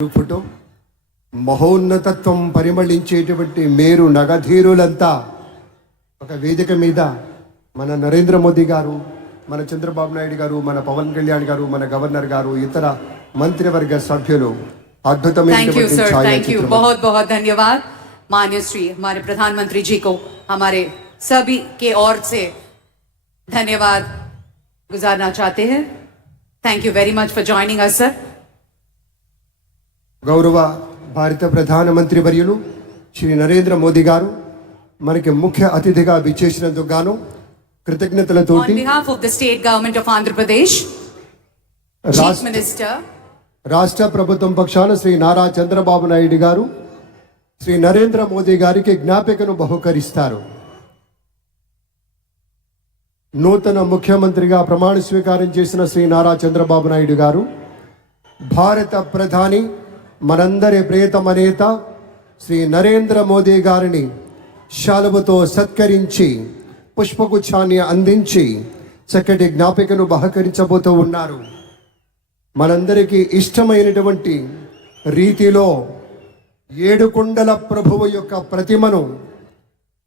Photo మహోన్నతత్వం పరిమళించేటువంటి మేరు నగధీరులంతా ఒక వేదిక మీద మన నరేంద్ర మోదీ గారు, మన చంద్రబాబు నాయుడు గారు, మన పవన్ కళ్యాణ్ గారు, మన గవర్నర్ గారు, ఇతర మంత్రివర్గ సభ్యులు अद्भुतమైన बहुत बहुत धन्यवाद माननीय श्री हमारे प्रधानमंत्री जी को हमारे सभी के ओर से धन्यवाद गुजारना चाहते हैं। Thank you very much for joining us sir. గౌరవ భారత ప్రధానమంత్రి వర్యులు శ్రీ నరేంద్ర మోదీ గారు మనకి ముఖ్య అతిథిగా విచ్చేసినందుకు గాను కృతజ్ఞతలతోటి On behalf of the state government of Andhra Pradesh, Chief Minister, రాష్ట్ర ప్రభుత్వం పక్షాన శ్రీ నారా చంద్రబాబు నాయుడు గారు శ్రీ నరేంద్ర మోదీ గారికి జ్ఞాపికను బహుకరిస్తారు. నూతన ముఖ్యమంత్రిగా ప్రమాణ స్వీకారం చేసిన శ్రీ నారా చంద్రబాబు నాయుడు గారు భారత ప్రధాని మనందరి ప్రియతమ నేత శ్రీ నరేంద్ర మోదీ గారిని శాలువతో సత్కరించి పుష్పగుచ్ఛాన్ని అందించి చక్కటి జ్ఞాపికను బహకరించబోతూ ఉన్నారు. మనందరికీ ఇష్టమైనటువంటి రీతిలో ఏడుకొండల ప్రభువు యొక్క ప్రతిమను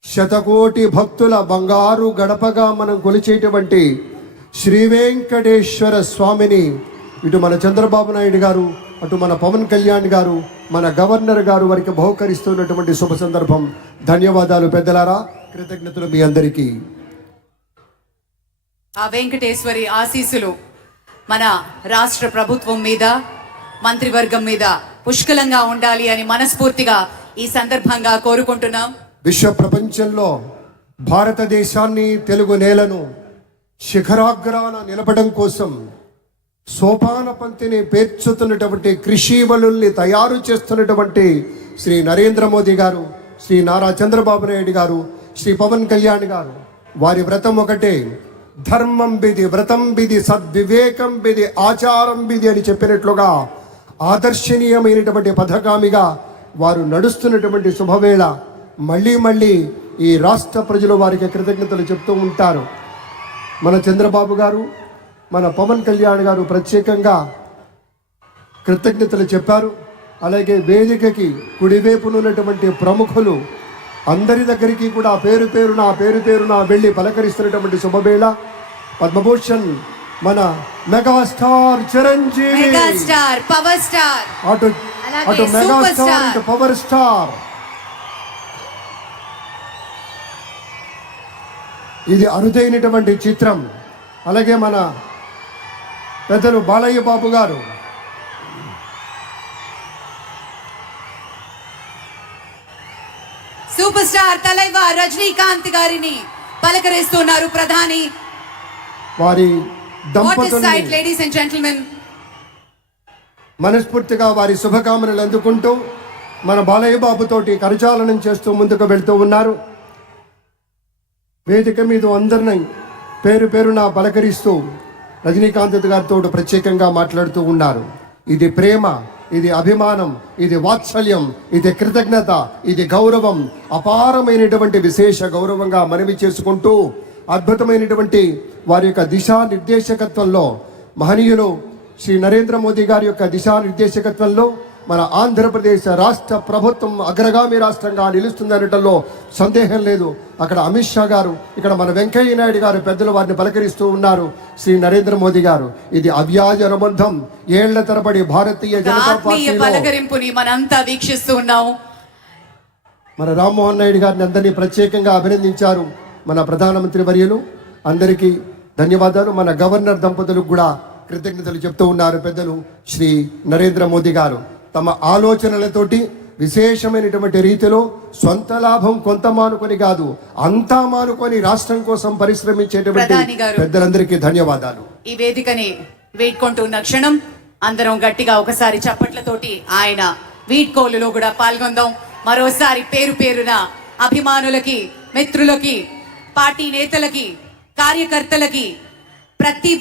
శతకోటి భక్తుల బంగారు గడపగా మనం కొలిచేటువంటి శ్రీ వెంకటేశ్వర స్వామిని ఇటు మన చంద్రబాబు నాయుడు గారు, అటు మన పవన్ కళ్యాణ్ గారు, మన గవర్నర్ గారు వారికి బహుకరిస్తున్నటువంటి శుభ సందర్భం. ధన్యవాదాలు పెద్దలారా, కృతజ్ఞతలు మీ అందరికీ. ఆ వెంకటేశ్వరి ఆశీస్సులు మన రాష్ట్ర ప్రభుత్వం మీద, మంత్రివర్గం మీద పుష్కలంగా ఉండాలి అని మనస్ఫూర్తిగా ఈ సందర్భంగా కోరుకుంటున్నాం. విశ్వ ప్రపంచంలో భారతదేశాన్ని, తెలుగు నేలను శిఖరాగ్రాన నిలపడం కోసం సోపాన పంక్తిని పేర్చుతున్నటువంటి కృషివలుల్ని తయారు చేస్తున్నటువంటి శ్రీ నరేంద్ర మోదీ గారు, శ్రీ నారా చంద్రబాబు నాయుడు గారు, శ్రీ పవన్ కళ్యాణ్ గారు, వారి వ్రతం ఒకటే, ధర్మం బిది, వ్రతం బిది, సద్వివేకం బిది, ఆచారం బిది అని చెప్పినట్లుగా ఆదర్శనీయమైనటువంటి పథకామిగా వారు నడుస్తున్నటువంటి శుభవేళ మళ్ళీ మళ్ళీ ఈ రాష్ట్ర ప్రజలు వారికి కృతజ్ఞతలు చెప్తూ ఉంటారు. మన చంద్రబాబు గారు, మన పవన్ కళ్యాణ్ గారు ప్రత్యేకంగా కృతజ్ఞతలు చెప్పారు. అలాగే వేదికకి కుడివైపునున్నటువంటి ప్రముఖులు అందరి దగ్గరికి కూడా పేరు పేరున వెళ్ళి పలకరిస్తున్నటువంటి శుభవేళ. పద్మభూషణ్ మన మెగాస్టార్ చిరంజీవి, పవర్ స్టార్, అటు మెగాస్టార్, ఇటు పవర్ స్టార్. ఇది అరుదైనటువంటి చిత్రం. అలాగే మన పెద్దలు బాలయ్య బాబు గారు, సూపర్ స్టార్ తలైవార్ రజనీకాంత్ గారిని పలకరిస్తున్నారు ప్రధాని. వారి దంపతుల్ని లేడీస్ అండ్ జెంటిల్మెన్ మనస్ఫూర్తిగా వారి శుభకామనలు అందుకుంటూ మన బాలయ్య బాబుతోటి కరచాలనం చేస్తూ ముందుకు వెళ్తూ ఉన్నారు. వేదిక మీద అందరినీ పేరున పలకరిస్తూ రజనీకాంత్ గారితో ప్రత్యేకంగా మాట్లాడుతూ ఉన్నారు. ఇది ప్రేమ, ఇది అభిమానం, ఇది వాత్సల్యం, ఇది కృతజ్ఞత, ఇది గౌరవం, అపారమైనటువంటి విశేష గౌరవంగా మనవి చేసుకుంటూ అద్భుతమైనటువంటి వారి యొక్క దిశానిర్దేశకత్వంలో మహనీయులు శ్రీ నరేంద్ర మోదీ గారి యొక్క దిశానిర్దేశకత్వంలో మన ఆంధ్రప్రదేశ్ రాష్ట్ర ప్రభుత్వం అగ్రగామి రాష్ట్రంగా నిలుస్తుందనటంలో సందేహం లేదు. అక్కడ అమిత్ షా గారు, ఇక్కడ మన వెంకయ్య నాయుడు గారు పెద్దలు వారిని పలకరిస్తూ ఉన్నారు. శ్రీ నరేంద్ర మోదీ గారు, ఇది అవ్యాజ అనుబంధం. ఏళ్ల తరబడి భారతీయ జనతా పార్టీ పలకరింపుని మనంతా వీక్షిస్తూ ఉన్నాం. మన రామ్మోహన్ నాయుడు గారిని అందరినీ ప్రత్యేకంగా అభినందించారు మన ప్రధానమంత్రి వర్యులు. అందరికీ ధన్యవాదాలు. మన గవర్నర్ దంపతులకు కూడా కృతజ్ఞతలు చెప్తూ ఉన్నారు పెద్దలు శ్రీ నరేంద్ర మోదీ గారు. తమ ఆలోచనలతోటి విశేషమైనటువంటి రీతిలో సొంత లాభం కొంత మానుకొని కాదు, అంతా మానుకొని రాష్ట్రం కోసం పరిశ్రమించేటువంటి పెద్దలందరికీ ధన్యవాదాలు. ఈ వేదికని వేడుకుంటున్న క్షణం అందరం గట్టిగా ఒకసారి చప్పట్లతోటి ఆయన వీడ్కోలులో కూడా పాల్గొందాం. మరోసారి పేరున అభిమానులకి, మిత్రులకి, పార్టీ నేతలకి, కార్యకర్తలకి, ప్రతి